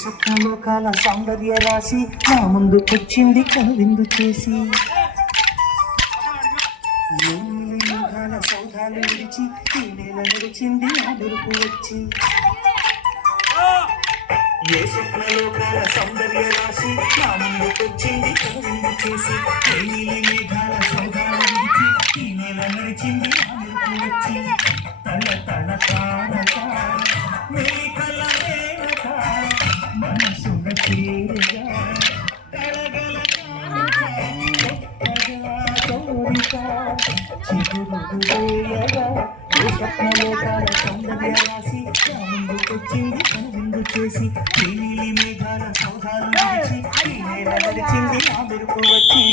స్వప్నలోకాల సౌందర్య రాశి నా ముందుకొచ్చింది కనువిందు చేసి మేఘాల సౌధాలు విడిచి ఈ నేల నడిచింది ఆ మెరుపు వచ్చి ఏ స్వప్నలోకాల సౌందర్య రాశి నా ముందుకొచ్చింది కనువిందు చేసి ఏ నీలి మేఘాల సౌధాలు విడిచి ఈ నేల నడిచింది ఆ మెరుపు వచ్చి తల తల తారక మేకల మనసున తీరగా తలగల కోరిక చిగురుగా ఏ స్వప్నలోకాల సౌందర్య రాశి నా ముందుకొచ్చింది కనువిందు చేసి ఈ నీలి మేఘాల సౌధాలు విడిచి ఈ నేల నడిచింది ఆ మెరుపు వచ్చి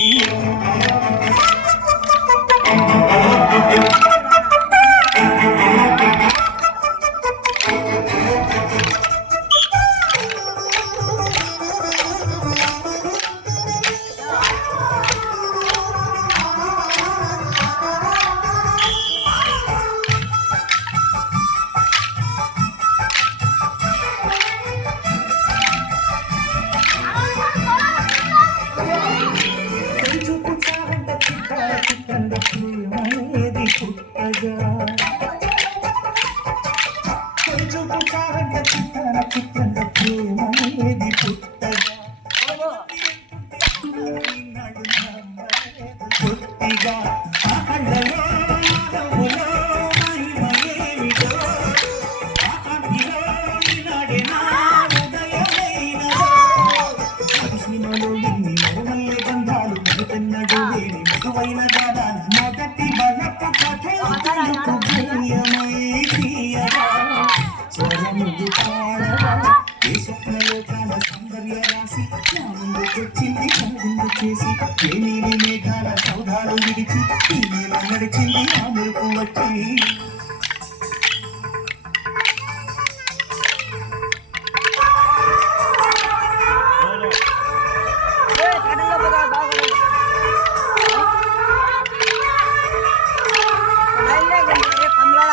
చేసి ఏ నీలి మేఘాల సౌధాలు విడిచి ఈ నేల నడిచింది ఆ మెరుపు వచ్చి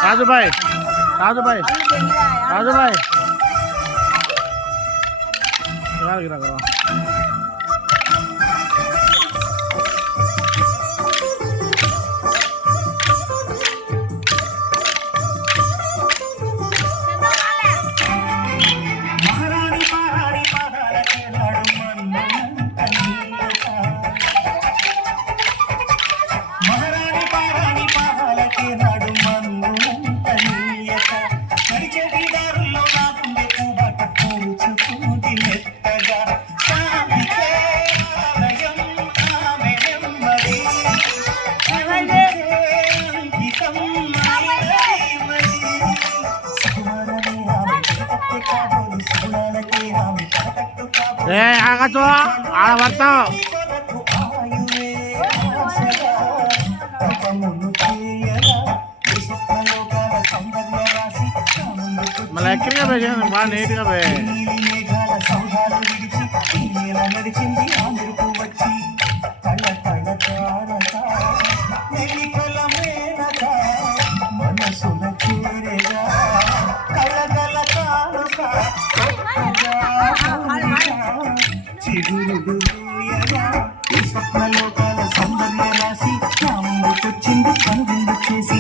राजू भाई राजू भाई राजू भाई गिरा करो ఆగచ్చు ఆడ పడతావు మళ్ళీ ఎక్కడిగా పోయి బాగా నీట్గా పోయి స్వప్నలోకాల సౌందర్య రాశి నా ముందుకొచ్చింది కనువిందు చేసి